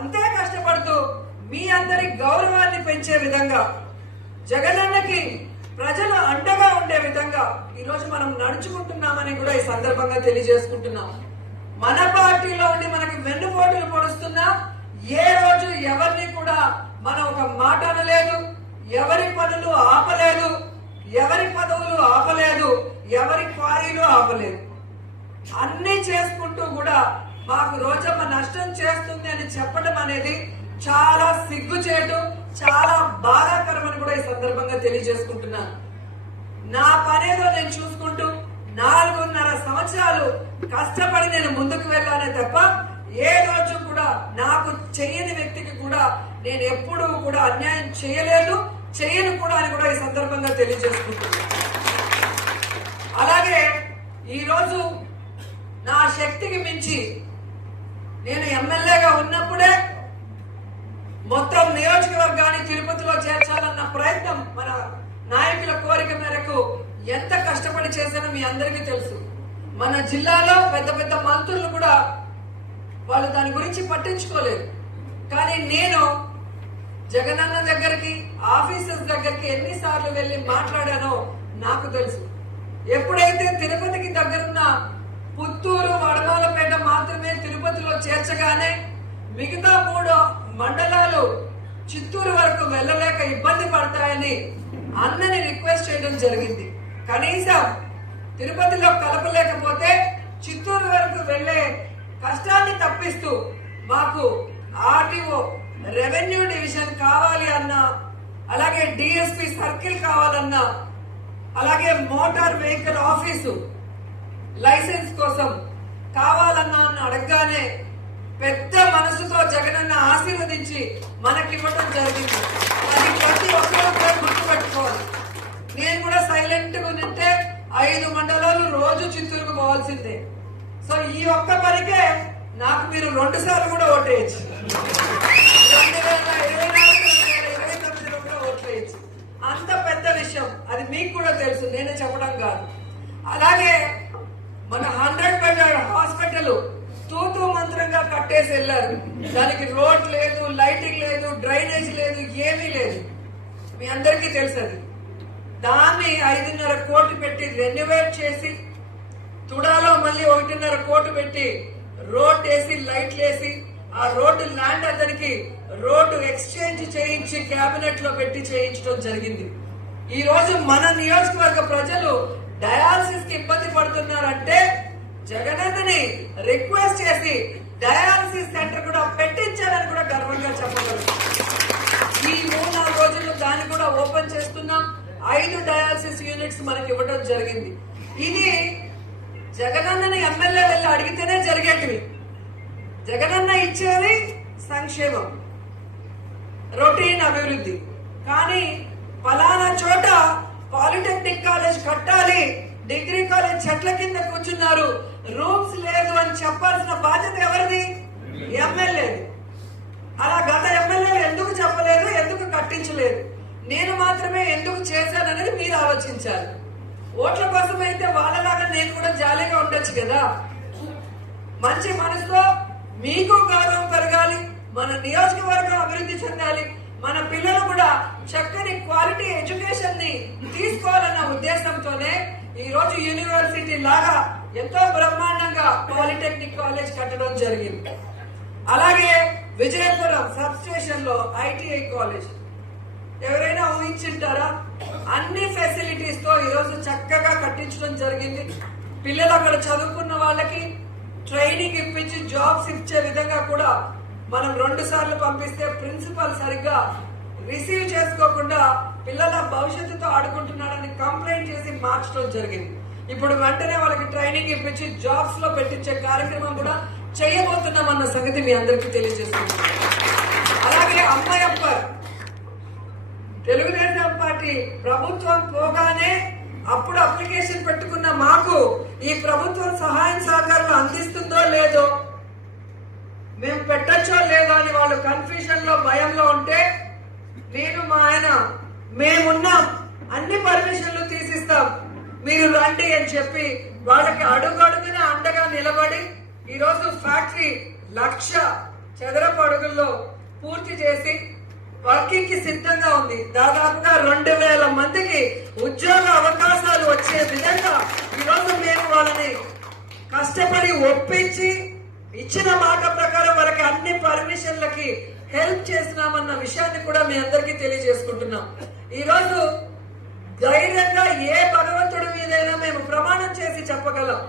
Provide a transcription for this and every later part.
అంతే కష్టపడుతూ మీ అందరి గౌరవాన్ని పెంచే విధంగా జగనన్నకి ప్రజలు అండగా ఉండే విధంగా ఈ రోజు మనం నడుచుకుంటున్నామని కూడా ఈ సందర్భంగా తెలియజేసుకుంటున్నాం. మన పార్టీలో ఉండి మనకి వెన్నుపోటులు పొడుస్తున్నా ఏ రోజు ఎవరిని కూడా మనం ఒక మాట అనలేదు, ఎవరి పనులు ఆపలేదు, ఎవరి పదవులు ఆపలేదు, ఎవరి క్వారీలు ఆపలేదు. అన్ని చేసుకుంటూ కూడా మాకు రోజమ్మ నష్టం చేస్తుంది అని చెప్పడం అనేది చాలా సిగ్గుచేటు, చాలా బాధాకరమని కూడా ఈ సందర్భంగా తెలియజేసుకుంటున్నాను. నా పనేదో నేను చూసుకుంటూ 4.5 సంవత్సరాలు కష్టపడి నేను ముందుకు వెళ్ళానే తప్ప ఏ రోజు కూడా నాకు చెయ్యని వ్యక్తికి కూడా నేను ఎప్పుడూ కూడా అన్యాయం చేయలేదు, చేయను కూడా అని కూడా ఈ సందర్భంగా తెలియజేసుకుంటున్నాను. అలాగే ఈరోజు నా శక్తికి మించి నేను ఎమ్మెల్యేగా ఉన్నప్పుడే మొత్తం నియోజకవర్గాన్ని తిరుపతిలో చేర్చాలన్న ప్రయత్నం మన నాయకుల కోరిక మేరకు ఎంత కష్టపడి చేశానో మీ అందరికీ తెలుసు. మన జిల్లాలో పెద్ద పెద్ద మంత్రులు కూడా వాళ్ళు దాని గురించి పట్టించుకోలేదు. కానీ నేను జగనన్న దగ్గరికి, ఆఫీసర్స్ దగ్గరికి ఎన్నిసార్లు వెళ్లి మాట్లాడానో నాకు తెలుసు. ఎప్పుడైతే తిరుపతికి దగ్గరున్న పుత్తూరు, వడమాలపేట మాత్రమే తిరుపతిలో చేర్చగానే మిగతా 3 మండలాలు చిత్తూరు వరకు వెళ్ళలేక ఇబ్బంది పడతాయని అన్నని రిక్వెస్ట్ చేయడం జరిగింది. కనీసం తిరుపతిలో కలపలేకపోతే చిత్తూరు వరకు వెళ్లే కష్టాన్ని తప్పిస్తూ మాకు ఆర్టీఓ రెవెన్యూ డివిజన్ కావాలి అన్నా, అలాగే డిఎస్పీ సర్కిల్ కావాలన్నా, అలాగే మోటార్ వెహికల్ ఆఫీసు లైసెన్స్ కోసం కావాలన్నా అని అడగగానే పెద్ద మనసుతో జగనన్న ఆశీర్వదించి మనకివ్వడం జరిగింది. అది ప్రతి ఒక్కరూ కూడా గుర్తుపెట్టుకోవాలి. నేను కూడా సైలెంట్ గా ఉంటే 5 మండలాలు రోజు చిత్తూరుకు పోవాల్సిందే. సో ఈ ఒక్క పనికే నాకు మీరు 2 సార్లు కూడా ఓటేయచ్చు, 2024-2029లో కూడా ఓట్లేయచ్చు. అంత పెద్ద విషయం అది మీకు కూడా తెలుసు, నేనే చెప్పడం కాదు. అలాగే మన 100-బెడ్ హాస్పిటల్ తూతూ మంత్రంగా కట్టేసి వెళ్లారు. దానికి రోడ్ లేదు, లైటింగ్ లేదు, డ్రైనేజ్ లేదు, ఏమీ లేదు. మీ అందరికీ తెలుసు. అది దాన్ని 5.5 కోట్లు పెట్టి రెన్యువేట్ చేసి, తుడాలో మళ్ళీ 1.5 కోట్లు పెట్టి రోడ్ వేసి, లైట్లు వేసి, ఆ రోడ్డు ల్యాండ్ అతనికి రోడ్డు ఎక్స్చేంజ్ చేయించి కేబినెట్ లో పెట్టి చేయించడం జరిగింది. ఈ రోజు మన నియోజకవర్గ ప్రజలు డయాలసిస్ కి ఇబ్బంది పడుతున్నారంటే జగనన్నని రిక్వెస్ట్ చేసి డయాలసిస్ సెంటర్ కూడా పెట్టించాలని కూడా గర్వంగా చెప్పగలరు. ఈ 3-4 రోజుల్లో దాన్ని కూడా ఓపెన్ చేస్తున్నాం. 5 డయాలసిస్ యూనిట్స్ మనకి ఇవ్వడం జరిగింది. ఇది జగనన్నని ఎమ్మెల్యే వెళ్ళి అడిగితేనే జరిగేటివి. జగనన్న ఇచ్చేది సంక్షేమం, రొటీన్ అభివృద్ధి. కానీ ఫలానా చోట పాలిటెక్నిక్ కాలేజ్ కట్టాలి, డిగ్రీ కాలేజ్ చెట్ల కింద కూర్చున్నారు, రూమ్స్ లేదు అని చెప్పాల్సిన బాధ్యత ఎవరిది? ఎమ్మెల్యేది. అలా గత ఎమ్మెల్యేలు ఎందుకు చెప్పలేదు, ఎందుకు కట్టించలేదు, నేను మాత్రమే ఎందుకు చేశాననేది మీరు ఆలోచించాలి. ఓట్ల కోసం అయితే వాళ్ళలాగా నేను కూడా జాలీగా ఉండొచ్చు కదా. మంచి మనసులో మీకు గౌరవం పెరగాలి, మన నియోజకవర్గం అభివృద్ధి చెందాలి, మన పిల్లలు కూడా చక్కని క్వాలిటీ ఎడ్యుకేషన్ ని తీసుకోవాలన్న ఉద్దేశంతోనే ఈ రోజు యూనివర్సిటీ లాగా ఎంతో బ్రహ్మాండంగా పాలిటెక్నిక్ కాలేజ్ కట్టడం జరిగింది. అలాగే విజయపురం సబ్ స్టేషన్ లో ఐటీఐ కాలేజ్ ఎవరైనా ఊహించుంటారా? అన్ని ఫెసిలిటీస్ తో ఈరోజు చక్కగా కట్టించడం జరిగింది. పిల్లలు అక్కడ చదువుకున్న వాళ్ళకి ట్రైనింగ్ ఇప్పించి జాబ్స్ ఇచ్చే విధంగా కూడా మనం 2 సార్లు పంపిస్తే ప్రిన్సిపల్ సరిగ్గా రిసీవ్ చేసుకోకుండా పిల్లల భవిష్యత్తుతో ఆడుకుంటున్నాడని కంప్లైంట్ చేసి మార్చడం జరిగింది. ఇప్పుడు వెంటనే వాళ్ళకి ట్రైనింగ్ ఇప్పించి జాబ్స్ లో పెట్టించే కార్యక్రమం కూడా చేయబోతున్నామన్న సంగతి మీ అందరికీ తెలియజేస్తుంది. అలాగే అమ్మాయప్ప తెలుగుదేశం పార్టీ ప్రభుత్వం పోగానే అప్పుడు అప్లికేషన్ పెట్టుకున్న మాకు ఈ ప్రభుత్వం సహాయం సహకారాలు అందిస్తుందో లేదో, మేము పెట్టచ్చో లేదో అని వాళ్ళు కన్ఫ్యూజన్ లో భయంలో ఉంటే నేను మా ఆయన మేమున్నాం, అన్ని పర్మిషన్లు తీసిస్తాం, మీరు రండి అని చెప్పి వాళ్ళకి అడుగడుగున అండగా నిలబడి ఈరోజు ఫ్యాక్టరీ 1,00,000 చదరపు అడుగుల్లో పూర్తి చేసి వర్కింగ్ కి సిద్ధంగా ఉంది. దాదాపుగా 2000 మందికి ఉద్యోగ అవకాశాలు వచ్చే విధంగా ఈరోజు మేము వాళ్ళని కష్టపడి ఒప్పించి ఇచ్చిన మాట ప్రకారం వాళ్ళకి అన్ని పర్మిషన్లకి హెల్ప్ చేస్తున్నామన్న విషయాన్ని కూడా మీ అందరికీ తెలియజేసుకుంటున్నాం. ఈరోజు ధైర్యంగా ఏ భగవంతుడి మీదైనా మేము ప్రమాణం చేసి చెప్పగలం,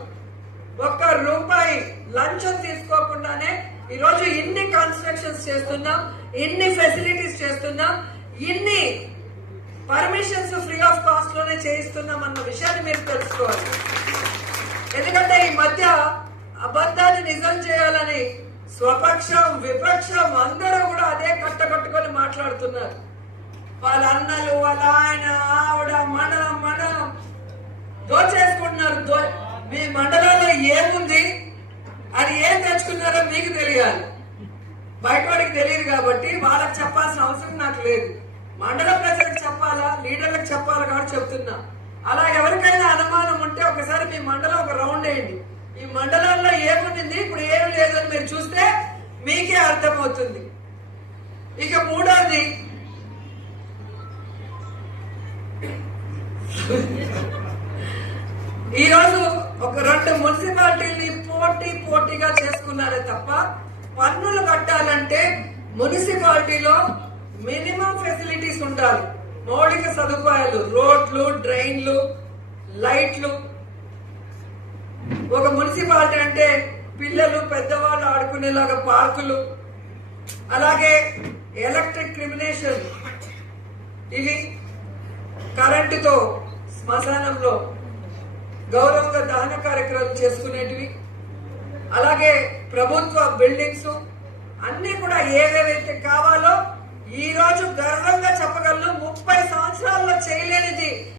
ఒక్క రూపాయి లంచం తీసుకోకుండానే ఈరోజు ఇన్ని కన్స్ట్రక్షన్స్ చేస్తున్నాం, ఇన్ని ఫెసిలిటీస్ చేస్తున్నాం, ఇన్ని పర్మిషన్స్ ఫ్రీ ఆఫ్ కాస్ట్ లోనే చేయిస్తున్నాం అన్న విషయాన్ని మీరు తెలుసుకోవాలి. ఎందుకంటే ఈ మధ్య అబద్ధాన్ని నిజం చేయాలని స్వపక్షం విపక్షం అందరూ కూడా అదే కట్టకట్టుకొని మాట్లాడుతున్నారు. వాళ్ళ అన్నలు, వాళ్ళ ఆయన, ఆవిడ, మనం దోచేసుకుంటున్నారు. మీ మండలంలో ఏముంది, అది ఏం తెచ్చుకున్నారో మీకు తెలియాలి. బయట వాడికి తెలియదు కాబట్టి వాళ్ళకి చెప్పాల్సిన అవసరం నాకు లేదు. మండల ప్రజలకు చెప్పాలా, లీడర్లకు చెప్పాలా కాబట్టి చెప్తున్నా. అలా ఎవరికైనా అనుమానం ఉంటే ఒకసారి మీ మండలం ఒక రౌండ్ వేయండి. ఈ మండలంలో ఏముంది, ఇప్పుడు ఏమి లేదని మీరు చూస్తే మీకే అర్థమవుతుంది. ఇక మూడోది, ఈరోజు ఒక 2 మున్సిపాలిటీని పోటీగా చేసుకున్నారే తప్ప పన్నులు కట్టాలంటే మున్సిపాలిటీలో మినిమం ఫెసిలిటీస్ ఉండాలి. మౌలిక సదుపాయాలు, రోడ్లు, డ్రైన్లు, లైట్లు. ఒక మున్సిపాలిటీ అంటే పిల్లలు పెద్దవాళ్ళు ఆడుకునేలాగా పార్కులు, అలాగే ఎలక్ట్రిక్ క్రిమినేషన్, ఇవి కరెంటుతో శ్మశానంలో గౌరవంగా దహన కార్యక్రమాలు చేసుకునేటివి, అలాగే ప్రభుత్వ బిల్డింగ్స్ అన్ని కూడా ఏవేవైతే కావాలో ఈ రోజు గర్వంగా